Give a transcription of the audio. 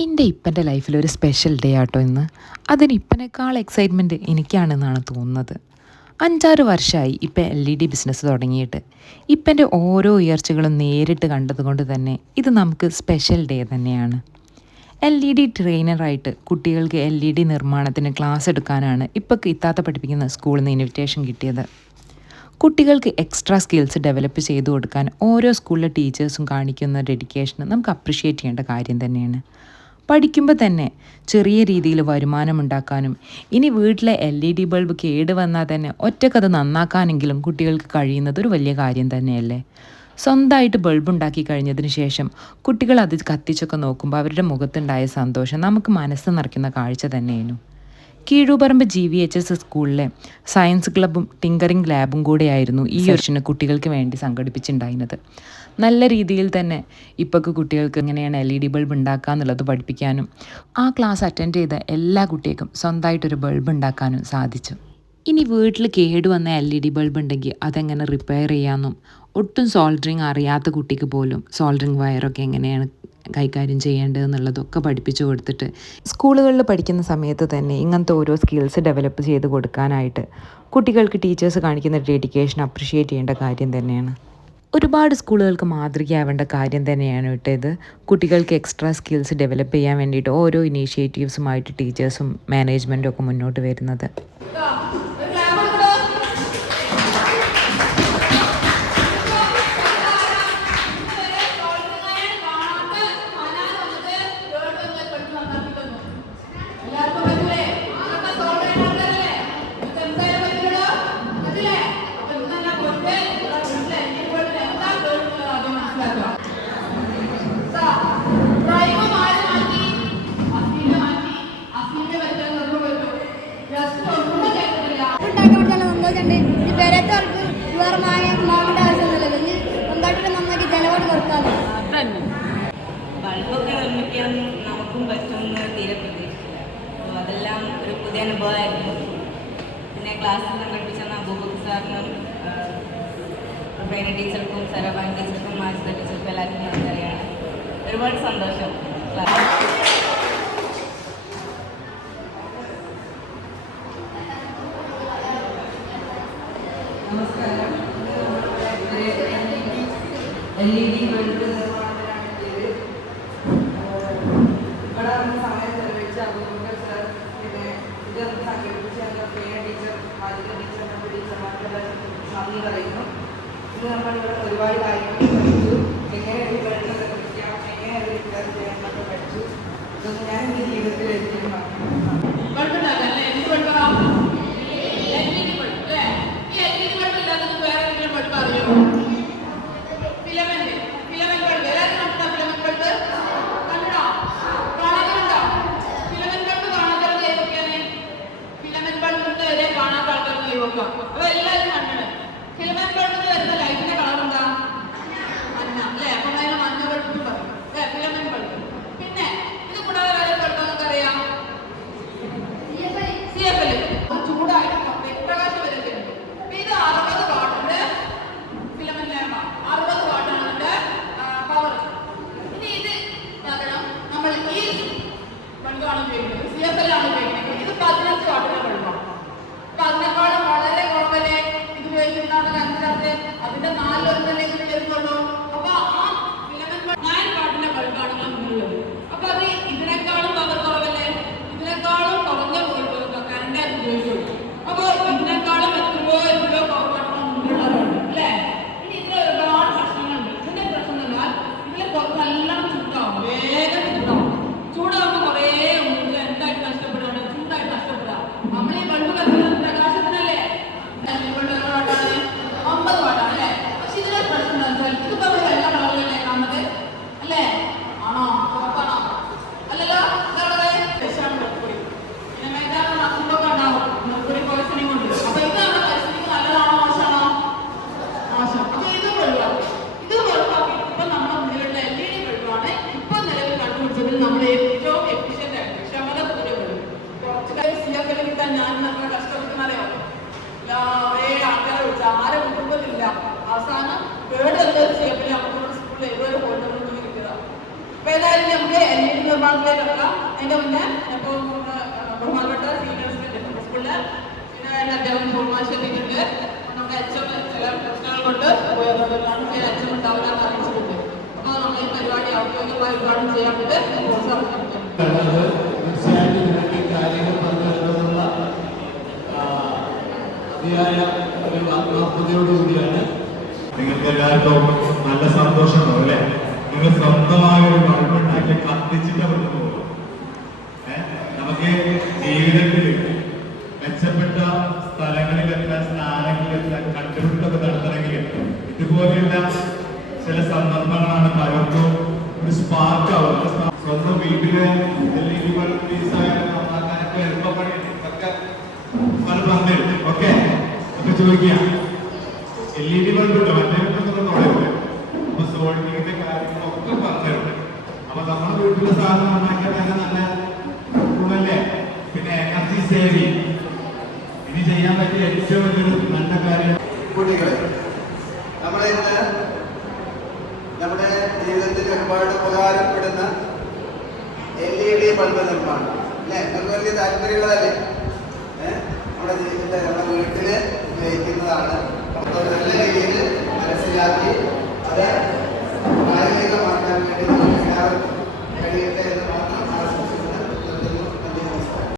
എന്റെ ഇപ്പന്റെ ലൈഫിൽ ഒരു സ്പെഷ്യൽ ഡേ ആട്ടോ ഇന്ന്. അതിന് ഇപ്പനേക്കാൾ എക്സൈറ്റ്മെന്റ് എനിക്കാണെന്നാണ് തോന്നുന്നത്. അഞ്ചാറ് വർഷമായി ഇപ്പം എൽ ഇ ഡി ബിസിനസ് തുടങ്ങിയിട്ട്. ഇപ്പന്റെ ഓരോ ഉയർച്ചകളും നേരിട്ട് കണ്ടതുകൊണ്ട് തന്നെ ഇത് നമുക്ക് സ്പെഷ്യൽ ഡേ തന്നെയാണ്. എൽ ഇ ഡി ട്രെയിനറായിട്ട് കുട്ടികൾക്ക് എൽ ഇ ഡി നിർമ്മാണത്തിന് ക്ലാസ് എടുക്കാനാണ് ഇപ്പോൾ ഇത്താത്ത പഠിപ്പിക്കുന്ന സ്കൂളിൽ നിന്ന് ഇൻവിറ്റേഷൻ കിട്ടിയത്. കുട്ടികൾക്ക് എക്സ്ട്രാ സ്കിൽസ് ഡെവലപ്പ് ചെയ്തു കൊടുക്കാൻ ഓരോ സ്കൂളിലെ ടീച്ചേഴ്സും കാണിക്കുന്ന ഡെഡിക്കേഷൻ നമുക്ക് അപ്രിഷ്യേറ്റ് ചെയ്യേണ്ട കാര്യം തന്നെയാണ്. പഠിക്കുമ്പോൾ തന്നെ ചെറിയ രീതിയിൽ വരുമാനം ഉണ്ടാക്കാനും ഇനി വീട്ടിലെ എൽ ഇ ഡി ബൾബ് കേട് വന്നാൽ തന്നെ ഒറ്റക്കത് നന്നാക്കാനെങ്കിലും കുട്ടികൾക്ക് കഴിയുന്നത് ഒരു വലിയ കാര്യം തന്നെയല്ലേ? സ്വന്തമായിട്ട് ബൾബ് ഉണ്ടാക്കി കഴിഞ്ഞതിന് ശേഷം കുട്ടികൾ അത് കത്തിച്ചൊക്കെ നോക്കുമ്പോൾ അവരുടെ മുഖത്തുണ്ടായ സന്തോഷം നമുക്ക് മനസ്സ് നിറയ്ക്കുന്ന കാഴ്ച തന്നെയായിരുന്നു Keezhuparamba G V H S സ്കൂളിലെ സയൻസ് ക്ലബ്ബും ടിങ്കറിംഗ് ലാബും കൂടെയായിരുന്നു ഈ വർഷന് കുട്ടികൾക്ക് വേണ്ടി സംഘടിപ്പിച്ചിട്ടുണ്ടായിരുന്നത് നല്ല രീതിയിൽ തന്നെ ഇപ്പോഴൊക്കെ കുട്ടികൾക്ക് എങ്ങനെയാണ് എൽ ഇ ഡി ബൾബ് ഉണ്ടാക്കുക എന്നുള്ളത് പഠിപ്പിക്കാനും ആ ക്ലാസ് അറ്റൻഡ് ചെയ്ത എല്ലാ കുട്ടികൾക്കും സ്വന്തമായിട്ടൊരു ബൾബ് ഉണ്ടാക്കാനും സാധിച്ചു. ഇനി വീട്ടിൽ കേടുവന്ന എൽ ഇ ഡി ബൾബ് ഉണ്ടെങ്കിൽ അതെങ്ങനെ റിപ്പയർ ചെയ്യാമെന്നും ഒട്ടും സോൾഡറിങ് അറിയാത്ത കുട്ടിക്ക് പോലും സോൾഡറിങ് വയറൊക്കെ എങ്ങനെയാണ് കൈകാര്യം ചെയ്യേണ്ടതെന്നുള്ളതൊക്കെ പഠിപ്പിച്ചു കൊടുത്തിട്ട് സ്കൂളുകളിൽ പഠിക്കുന്ന സമയത്ത് തന്നെ ഇങ്ങനത്തെ ഓരോ സ്കിൽസ് ഡെവലപ്പ് ചെയ്ത് കൊടുക്കാനായിട്ട് കുട്ടികൾക്ക് ടീച്ചേഴ്സ് കാണിക്കുന്ന ഡെഡിക്കേഷൻ അപ്രിഷ്യേറ്റ് ചെയ്യേണ്ട കാര്യം തന്നെയാണ്. ഒരുപാട് സ്കൂളുകൾക്ക് മാതൃകയാവേണ്ട കാര്യം തന്നെയാണ് കേട്ടോ ഇത്. കുട്ടികൾക്ക് എക്സ്ട്രാ സ്കിൽസ് ഡെവലപ്പ് ചെയ്യാൻ വേണ്ടിയിട്ട് ഓരോ ഇനീഷ്യേറ്റീവ്സുമായിട്ട് ടീച്ചേഴ്സും മാനേജ്മെന്റും ഒക്കെ മുന്നോട്ട് വരുന്നത്. ബൾബൊക്കെ നിർമ്മിക്കാൻ നമുക്കും പറ്റുമെന്ന് തീരെ പ്രതീക്ഷിച്ചില്ല. അപ്പോൾ ഒരു പുതിയ അനുഭവമായിരുന്നു. പിന്നെ ക്ലാസ്സിൽ സംഘടിപ്പിച്ച അബൂബക്കർ സാറിനും പ്രേരണ ടീച്ചർക്കും സരബാൻ ടീച്ചർക്കും മാജിദ ടീച്ചർക്കും എല്ലാവർക്കും നമുക്കറിയാണ് ഒരുപാട് സന്തോഷം ക്ലാസ് നമസ്കാരം എൽ ഇ ഡി ബൾബ് നിർമ്മാണത്തിനാണ് ഇത്. ഇവിടെ വന്ന സമയം പ്രിയ ടീച്ചർ ആദ്യ ടീച്ചർ മറ്റു ടീച്ചർമാർക്കെല്ലാം നന്ദി പറയുന്നു. നമ്മൾ ഇവിടെ ഒരുപാട് കാര്യങ്ങൾ പഠിച്ചു. എങ്ങനെ ഒരു ബൾബ് നിർമ്മിക്കാം എങ്ങനെ ഒരു റിപ്പയർ ചെയ്യാം എന്നൊക്കെ പഠിച്ചു. ഇതൊന്നും ഞാൻ എന്റെ ജീവിതത്തിൽ ഒരിക്കലും മറക്കില്ല. എല്ലാവരും అంటే നമ്മൾ ഏറ്റവും എഫിഷ്യന്റ് ആയിട്ട് ക്ഷമത കൂടിയ കുറച്ച് കാര്യം സി എഫ് എൽ കിട്ടാൻ ഞാൻ നമ്മൾ കഷ്ടപ്പെടുന്നറിയോ കുറേ ആൾക്കാരെ വിളിച്ച ആരെ വിട്ടുമ്പോഴില്ല അവസാനം കേട് എന്താ സി എഫ് എൽ നമുക്ക് സ്കൂളിൽ ഏതൊരു ഹോട്ടലിൽ കിട്ടുക അപ്പൊ ഏതായാലും നമുക്ക് എൽ ഇ ഡി നിർമ്മാണത്തിലേക്ക് വെക്കാം അതിന്റെ മുന്നേ ഇപ്പോൾ ബഹുമാനപ്പെട്ട സീനിയർ സ്കൂളിൽ പിന്നെ അദ്ദേഹം ഫോർമാഷൻ എത്തിയിട്ടുണ്ട് നമ്മുടെ എച്ച് എം ചില പ്രശ്നങ്ങൾ കൊണ്ട് പോയതുകൊണ്ടാണ് ചില എച്ച് എം ഉണ്ടാവില്ല എന്ന് അറിയിച്ചിട്ടുണ്ട് അപ്പോൾ നമ്മൾ ഈ കാര്യങ്ങൾ ഒരു എല്ലാവർക്കും നല്ല സന്തോഷമുണ്ടാവും അല്ലേ? നിങ്ങൾ സ്വന്തമായ ഒരു കുഴപ്പമുണ്ടാക്കി കത്തിച്ചിട്ട് പോകും. നമുക്ക് ജീവിതത്തിൽ മെച്ചപ്പെട്ട സ്ഥലങ്ങളിലെത്താൻ സ്ഥാനങ്ങളിലെത്താൻ കണ്ടുപിടുത്തൊക്കെ നടത്തണമെങ്കിൽ ഇതുപോലെയുള്ള ചില സന്ദർഭങ്ങളാണ് പലർക്കും സ്പാർക്ക് ആവും. സ്വന്തം വീട്ടിലെ എൽ ഇ ഡി ബൾബ് പീസായാലും നന്നാക്കാനൊക്കെ എളുപ്പപ്പണിയുണ്ട് ഇതൊക്കെ പല പങ്കുണ്ട് ഓക്കെ ബൾബ് ഉണ്ട്? മറ്റേ തുടങ്ങില്ല അപ്പൊ സോൾഡിങ്ങിന്റെ കാര്യങ്ങളൊക്കെ പറഞ്ഞിട്ടുണ്ട് അപ്പൊ നമ്മുടെ വീട്ടിലെ സാധനം നന്നാക്കിയാൽ നല്ല ഗുണല്ലേ പിന്നെ എനർജി സേവിങ് ഇനി ചെയ്യാൻ പറ്റിയ ഏറ്റവും വലിയൊരു നല്ല കാര്യം. കുട്ടികളെ നമ്മളിന്ന് നമ്മുടെ ജീവിതത്തിൽ ഒരുപാട് ഉപകാരപ്പെടുന്ന ഡി ബൾബ് നിർമ്മാണം അല്ലേ? നമുക്ക് വലിയ താല്പര്യമുള്ളതല്ലേ നമ്മുടെ ജീവിതത്തിൽ നമ്മുടെ വീട്ടിൽ ഉപയോഗിക്കുന്നതാണ്. നല്ല രീതിയിൽ മനസ്സിലാക്കി